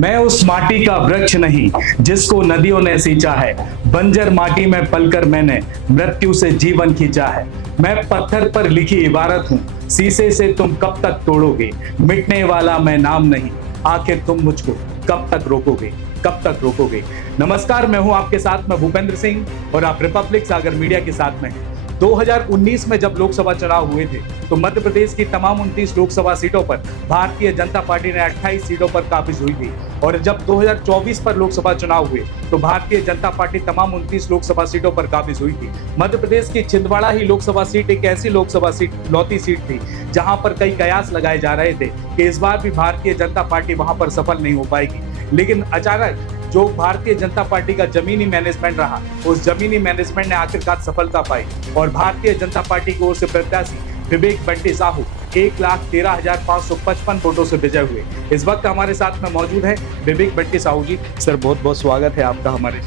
मैं उस माटी का वृक्ष नहीं जिसको नदियों ने सींचा है। बंजर माटी में पलकर मैंने मृत्यु से जीवन खींचा है। मैं पत्थर पर लिखी इबारत हूँ, शीशे से तुम कब तक तोड़ोगे। मिटने वाला मैं नाम नहीं, आखिर तुम मुझको कब तक रोकोगे, कब तक रोकोगे। नमस्कार, मैं हूं आपके साथ में भूपेंद्र सिंह और आप रिपब्लिक सागर मीडिया के साथ में हैं। 2019 में जब लोकसभा चुनाव हुए थे तो मध्य प्रदेश की तमाम 29 लोकसभा सीटों पर भारतीय जनता पार्टी ने 28 सीटों पर काबिज हुई थी। और जब 2024 पर लोकसभा चुनाव हुए तो भारतीय जनता पार्टी तमाम 29 लोकसभा सीटों पर काबिज हुई थी। मध्य प्रदेश की छिंदवाड़ा ही लोकसभा सीट एक ऐसी लोकसभा सीट लौती सीट थी जहां पर कई कयास लगाए जा रहे थे कि इस बार भी भारतीय जनता पार्टी वहां पर सफल नहीं हो पाएगी। लेकिन अचानक जो भारतीय जनता पार्टी का जमीनी मैनेजमेंट रहा, उस जमीनी मैनेजमेंट ने आखिरकार सफलता पाई और भारतीय जनता पार्टी की ओर से प्रत्याशी विवेक बंटी साहू 1,13,555 वोटों से विजय हुए। इस वक्त हमारे साथ में मौजूद है विवेक बंटी साहू जी। सर, बहुत बहुत स्वागत है आपका हमारे।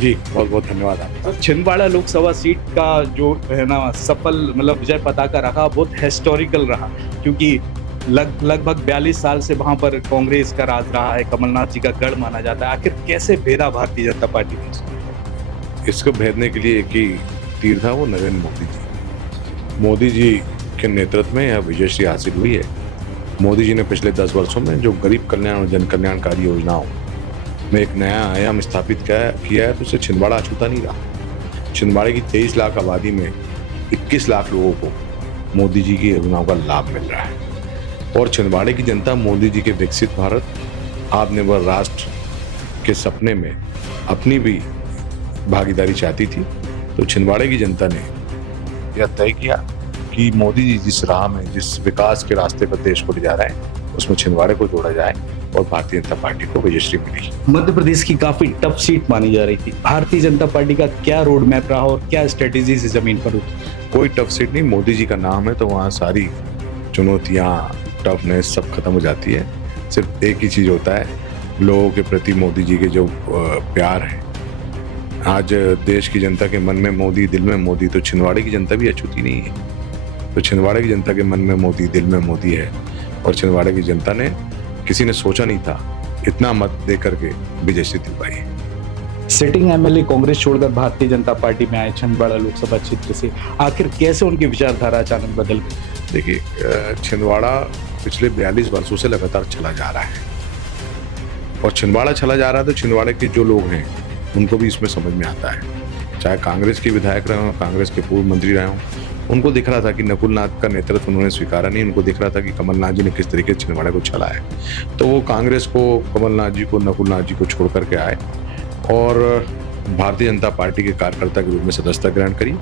जी, बहुत बहुत धन्यवाद आपका। छिंदवाड़ा लोकसभा सीट का जो है ना सफल विजय पताका रहा, बहुत हिस्टोरिकल रहा, क्योंकि लगभग 42 साल से वहां पर कांग्रेस का राज रहा है, कमलनाथ जी का गढ़ माना जाता है। आखिर कैसे भेदा भारतीय जनता पार्टी ने? इसको भेदने के लिए एक ही तीर था, वो नरेंद्र मोदी जी। मोदी जी के नेतृत्व में यह विजयश्री हासिल हुई है। मोदी जी ने पिछले 10 वर्षों में जो गरीब कल्याण और जन कल्याणकारी योजनाओं में एक नया आयाम स्थापित किया है, तो उससे छिंदवाड़ा अछूता नहीं रहा। छिंदवाड़े की 23 लाख आबादी में 21 लाख लोगों को मोदी जी की योजनाओं का लाभ मिल रहा है। और छिंदवाड़े की जनता मोदी जी के विकसित भारत, आत्मनिर्भर राष्ट्र के सपने में अपनी भी भागीदारी चाहती थी। तो छिंदवाड़े की जनता ने यह तय किया कि मोदी जी जिस राह में, जिस विकास के रास्ते पर देश को ले जा रहे हैं, उसमें छिंदवाड़े को जोड़ा जाए और भारतीय जनता पार्टी को विजयश्री मिली। मध्य प्रदेश की काफी टफ सीट मानी जा रही थी। भारतीय जनता पार्टी का क्या रोड मैप रहा और क्या स्ट्रेटेजी से जमीन पर उतरी? कोई टफ सीट नहीं, मोदी जी का नाम है तो वहाँ सारी चुनौतियाँ, टफनेस सब खत्म हो जाती है। सिर्फ एक ही चीज़ होता है, लोगों के प्रति मोदी जी के जो प्यार है। आज देश की जनता के मन में मोदी, दिल में मोदी, तो छिंदवाड़े की जनता भी अछूती नहीं है। तो छिंदवाड़े की जनता के मन में मोदी, दिल में मोदी है। और छिंदवाड़े की जनता ने, किसी ने सोचा नहीं था इतना मत दे करके विजयश्री दिल पाई। सिटिंग एमएलए कांग्रेस छोड़कर भारतीय जनता पार्टी में आए छिंदवाड़ा लोकसभा क्षेत्र से, आखिर कैसे उनकी विचारधारा अचानक बदल गई? देखिए, छिंदवाड़ा पिछले 42 वर्षों से लगातार चला जा रहा है और छिंदवाड़ा चला जा रहा है तो छिंदवाड़े के जो लोग हैं उनको भी इसमें समझ में आता है। चाहे कांग्रेस के विधायक रहे हों, कांग्रेस के पूर्व मंत्री रहे हों, उनको दिख रहा था कि नकुलनाथ का नेतृत्व उन्होंने स्वीकारा नहीं। उनको दिख रहा था कि कमलनाथ जी ने किस तरीके से छिंदवाड़े को चलाया, तो वो कांग्रेस को, कमलनाथ जी को, नकुलनाथ जी को छोड़ करके आए और भारतीय जनता पार्टी के कार्यकर्ता के रूप में सदस्यता ग्रहण करी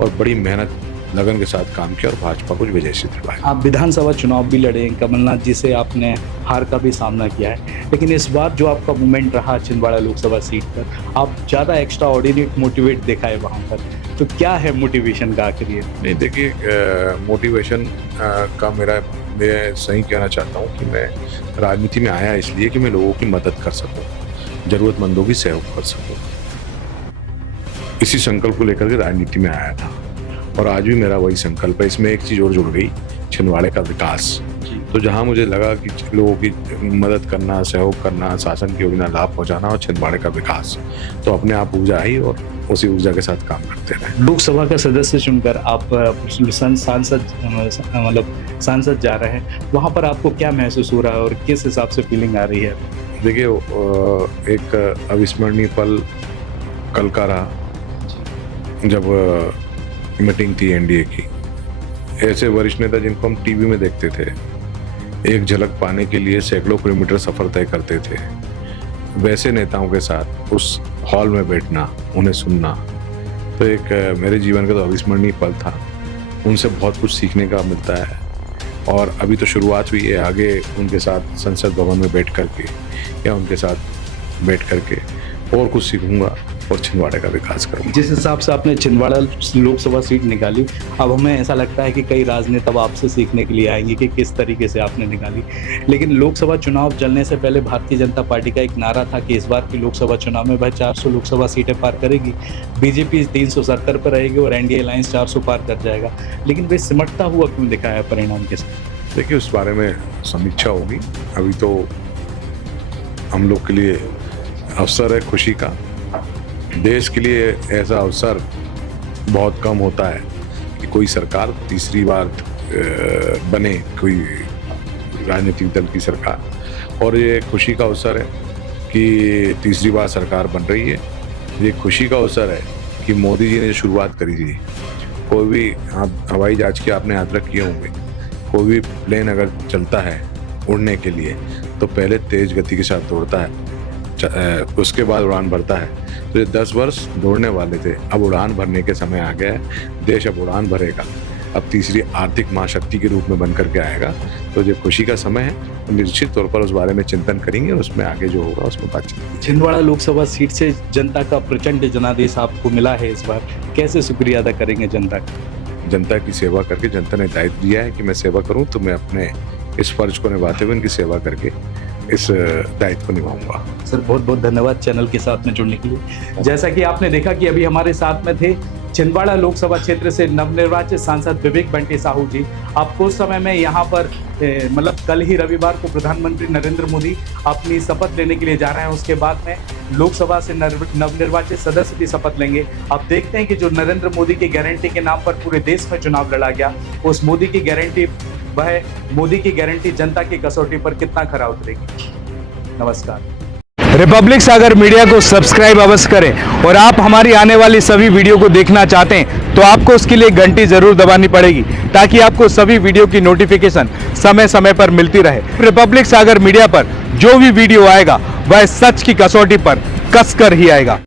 और बड़ी मेहनत, लगन के साथ काम किया और भाजपा को विजयश्री दिलवाई। आप विधानसभा चुनाव भी लड़े, कमलनाथ जी से आपने हार का भी सामना किया है, लेकिन इस बार जो आपका मूवमेंट रहा छिंदवाड़ा लोकसभा सीट पर, आप ज़्यादा एक्स्ट्रा ऑर्डिनेट मोटिवेट देखा है वहाँ पर, तो क्या है मोटिवेशन का आखिर? ये नहीं, देखिए, मोटिवेशन का मैं सही कहना चाहता हूँ कि मैं राजनीति में आया इसलिए कि मैं लोगों की मदद कर सकूँ, ज़रूरतमंदों की सहयोग कर सकूँ। इसी संकल्प को लेकर के राजनीति में आया था और आज भी मेरा वही संकल्प है। इसमें एक चीज़ और जुड़ गई, छिंदवाड़े का विकास। तो जहां मुझे लगा कि लोगों की मदद करना, सहयोग करना, शासन की योजना लाभ पहुंचाना और छिंदवाड़े का विकास, तो अपने आप ऊर्जा आई और उसी ऊर्जा के साथ काम करते रहे। लोकसभा का सदस्य चुनकर आप सांसद जा रहे हैं, वहाँ पर आपको क्या महसूस हो रहा है और किस हिसाब से फीलिंग आ रही है? देखिए, एक अविस्मरणीय पल कल का रहा जब मीटिंग थी एनडीए की। ऐसे वरिष्ठ नेता जिनको हम टीवी में देखते थे, एक झलक पाने के लिए सैकड़ों किलोमीटर सफर तय करते थे, वैसे नेताओं के साथ उस हॉल में बैठना, उन्हें सुनना, तो एक मेरे जीवन का तो अविस्मरणीय पल था। उनसे बहुत कुछ सीखने का मिलता है और अभी तो शुरुआत हुई है। आगे उनके साथ संसद भवन में बैठ करके या उनके साथ बैठ करके और कुछ सीखूंगा और छिंदवाड़े का विकास करूंगा। जिस हिसाब से आपने छिंदवाड़ा लोकसभा सीट निकाली, अब हमें ऐसा लगता है कि कई राजनेता आपसे सीखने के लिए आएंगे कि किस तरीके से आपने निकाली। लेकिन लोकसभा चुनाव चलने से पहले भारतीय जनता पार्टी का एक नारा था कि इस बार की लोकसभा चुनाव में भाई 400 लोकसभा सीटें पार करेगी, बीजेपी 370 पर रहेगी और एनडीए अलायंस 400 पार कर जाएगा। लेकिन वे सिमटता हुआ क्यों दिखा है परिणाम के साथ? देखिए, उस बारे में समीक्षा होगी। अभी तो हम लोग के लिए अवसर है खुशी का। देश के लिए ऐसा अवसर बहुत कम होता है कि कोई सरकार तीसरी बार बने, कोई राजनीतिक दल की सरकार, और ये खुशी का अवसर है कि तीसरी बार सरकार बन रही है। ये खुशी का अवसर है कि मोदी जी ने जो शुरुआत करी थी, कोई भी हवाई जहाज के आपने यात्रा किए होंगे, कोई भी प्लेन अगर चलता है उड़ने के लिए तो पहले तेज गति के साथ दौड़ता है, उसके बाद उड़ान भरता है। तो ये 10 वर्ष दौड़ने वाले थे, अब उड़ान भरने के समय आ गया है। देश अब उड़ान भरेगा, अब तीसरी आर्थिक महाशक्ति के रूप में बन करके आएगा। तो जो खुशी का समय है, निश्चित तौर पर उस बारे में चिंतन करेंगे और उसमें आगे जो होगा उसमें बातचीत। छिंदवाड़ा लोकसभा सीट से जनता का प्रचंड जनादेश आपको मिला है इस बार, कैसे शुक्रिया अदा करेंगे जनता का? जनता की सेवा करके, जनता ने दायित्व दिया है कि मैं सेवा करूं, तो मैं अपने इस फर्ज को निभाते हुए उनकी सेवा करके इस दायित्व को निभाऊंगा। सर बहुत बहुत धन्यवाद चैनल के साथ में जुड़ने के लिए। जैसा कि आपने देखा कि अभी हमारे साथ में थे छिंदवाड़ा लोकसभा क्षेत्र से नवनिर्वाचित सांसद विवेक बंटी साहू जी। आपको उस समय में यहाँ पर मतलब कल ही रविवार को प्रधानमंत्री नरेंद्र मोदी अपनी शपथ लेने के लिए जा रहे हैं, उसके बाद में लोकसभा से नवनिर्वाचित सदस्य की शपथ लेंगे। अब देखते हैं कि जो नरेंद्र मोदी की गारंटी के नाम पर पूरे देश में चुनाव लड़ा गया, उस मोदी की गारंटी, वह मोदी की गारंटी जनता की कसौटी पर कितना खरा उतरेगी। नमस्कार। रिपब्लिक सागर मीडिया को सब्सक्राइब अवश्य करें, और आप हमारी आने वाली सभी वीडियो को देखना चाहते हैं तो आपको उसके लिए घंटी जरूर दबानी पड़ेगी, ताकि आपको सभी वीडियो की नोटिफिकेशन समय समय पर मिलती रहे। रिपब्लिक सागर मीडिया पर जो भी वीडियो आएगा वह सच की कसौटी पर कसकर ही आएगा।